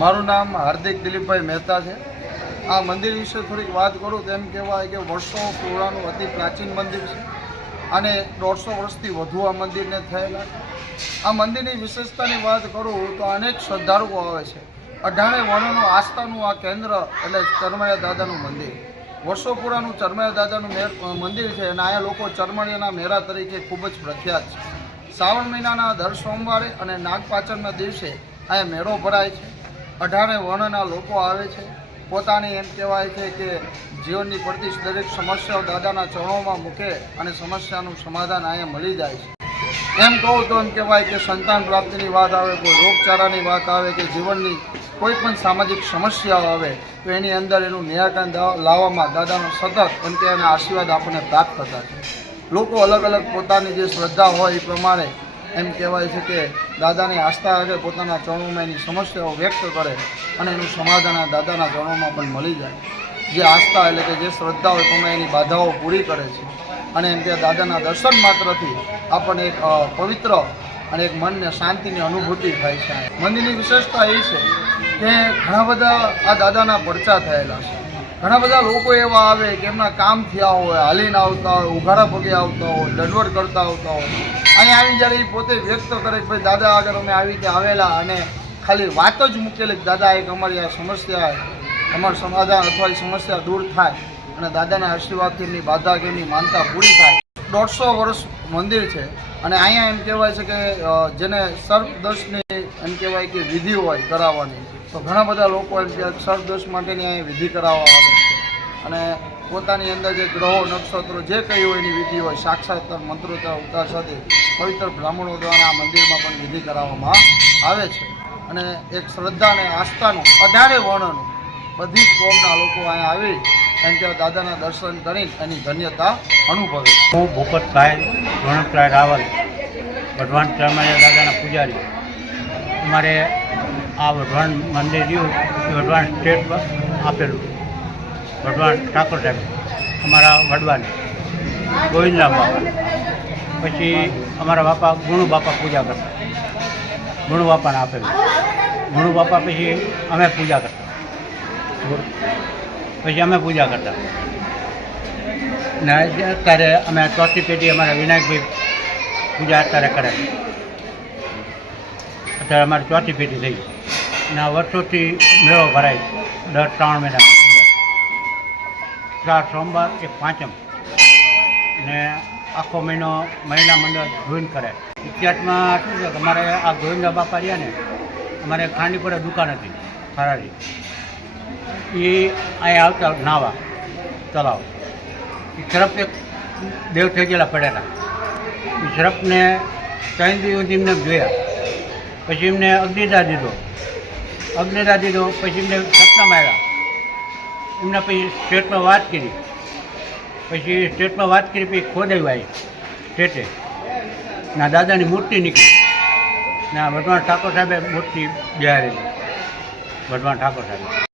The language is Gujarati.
મારું નામ હાર્દિક દિલીપભાઈ મહેતા છે. આ મંદિર વિશે થોડીક વાત કરું તો એમ કહેવાય કે વર્ષો પુરાણું અતિ પ્રાચીન મંદિર છે અને દોઢસો વર્ષથી વધુ આ મંદિરને થયેલા. આ મંદિરની વિશેષતાની વાત કરું તો અનેક શ્રદ્ધાળુઓ આવે છે. અઢારે વર્ણનું આસ્થાનું આ કેન્દ્ર એટલે ચરમયા દાદાનું મંદિર. વર્ષો પુરાનું ચરમયા દાદાનું મેર મંદિર છે અને અહીંયા લોકો ચરમણિયાના મેળા તરીકે ખૂબ જ પ્રખ્યાત છે. શ્રાવણ મહિનાના દર સોમવારે અને નાગપાચનના દિવસે અહીંયા મેળો ભરાય છે. અઢારે વર્ણના લોકો આવે છે. પોતાની એમ કહેવાય છે કે જીવનની પડતી દરેક સમસ્યાઓ દાદાના ચરણોમાં મૂકે અને સમસ્યાનું સમાધાન અહીંયા મળી જાય છે. એમ કહું તો એમ કહેવાય કે સંતાન પ્રાપ્તિની વાત આવે, કોઈ રોગચારાની વાત આવે, કે જીવનની કોઈ પણ સામાજિક સમસ્યાઓ આવે, તો એની અંદર એનું નિરાકરણ લાવવામાં દાદાનો સતત એમ કે આશીર્વાદ આપણને પ્રાપ્ત થતા છે. લોકો અલગ અલગ પોતાની જે શ્રદ્ધા હોય એ પ્રમાણે એમ કહેવાય છે કે દાદાની આસ્થા આગળ પોતાના ચરણોમાં એની સમસ્યાઓ વ્યક્ત કરે અને એનું સમાધાન દાદાના ચરણોમાં પણ મળી જાય. જે આસ્થા એટલે કે જે શ્રદ્ધા હોય તમે એની બાધાઓ પૂરી કરે છે. અને એમ ત્યાં દાદાના દર્શન માત્રથી આપણને એક પવિત્ર અને એક મનને શાંતિની અનુભૂતિ થાય છે. મંદિરની વિશેષતા એ છે કે ઘણા બધા આ દાદાના પરચા થયેલા છે. ઘણા બધા લોકો એવા આવે કે એમના કામ થયા હોય, હાલીને આવતા હોય, ઉઘાડા પગે આવતા હોય દંડવટ કરતા આવતા હોય. અહીંયા આવીને જ્યારે એ પોતે વ્યક્ત કરે કે ભાઈ, દાદા, આગળ અમે આવી રીતે આવેલા અને ખાલી વાત જ મૂકેલી દાદા, એક અમારી આ સમસ્યા અમારું સમાધાન અથવા એ સમસ્યા દૂર થાય અને દાદાના આશીર્વાદથી એમની બાધા કે એમની માનતા પૂરી થાય. દોઢસો વર્ષ મંદિર છે અને અહીંયા એમ કહેવાય છે કે જેને સર્પદર્શની એમ કહેવાય કે વિધિ હોય કરાવવાની. તો ઘણા બધા લોકો એમ કે સર્પદર્શ માટેની અહીંયા વિધિ કરાવવા આવે છે. અને પોતાની અંદર જે ગ્રહો, નક્ષત્રો જે કંઈ હોય એની વિધિ હોય સાક્ષાત મંત્રોચ્ચાર ઉતાર સાથે પવિત્ર બ્રાહ્મણો દ્વારા આ મંદિરમાં પણ વિધિ કરાવવામાં આવે છે. અને એક શ્રદ્ધા અને આસ્થાનું, અઢારે વર્ણનું બધી જ કોમના લોકો અહીંયા આવી એમ કે દાદાના દર્શન કરી એની ધન્યતા અનુભવે હું ભૂપત સાહેબ રણકરાય રાવલ, ભગવાન દાદાના પૂજારી. અમારે આ વઢવાણ મંદિર રહ્યું એ વઢવાણ સ્ટેટ આપેલું. વઢવાણ ઠાકોર સાહેબ, અમારા વડવાની, ગોવિંદરામ બાપા. પછી અમારા બાપા, ગુણુ બાપા પૂજા કરતા. ગુણુ બાપાને આપેલું. ગુણુ બાપા પછી અમે પૂજા કરતા. પછી અમે પૂજા કરતા. ને અત્યારે અમે ચોથી પેઢી અમારા વિનાયકભાઈ પૂજા અત્યારે કરે અત્યારે અમારી ચોથી પેઢી થઈ આ વર્ષોથી મેળો ભરાય દર ત્રણ મહિના ચાર સોમવાર, એક પાંચમ. ને આખો મહિનો મહિલા મંડળ જોઈન કરે. ઇતિહાસમાં શું છે કે અમારે આ ગોવિંદા બાપા રહ્યા ને, અમારે ખાંડીપુરે દુકાન હતી, ફરારી. એ અહીંયા આવતા નાવા તલાવ એ શરફ એક દેવ થઈ ગયેલા પડેલા. એ શરફને ત્રણ દિવસ એમને જોયા. પછી એમને અગ્નિદા દીધો. અગ્નિદા દીધો, પછી એમને સપના આવ્યા એમને પછી સ્ટેટમાં વાત કરી. પછી સ્ટેટમાં વાત કરી, પછી આવી, સ્ટેટે. ના, દાદાની મૂર્તિ નીકળી. ના વઢવાણ ઠાકોર સાહેબે મૂર્તિ બિહારેલી. વઢવાણ ઠાકોર સાહેબ.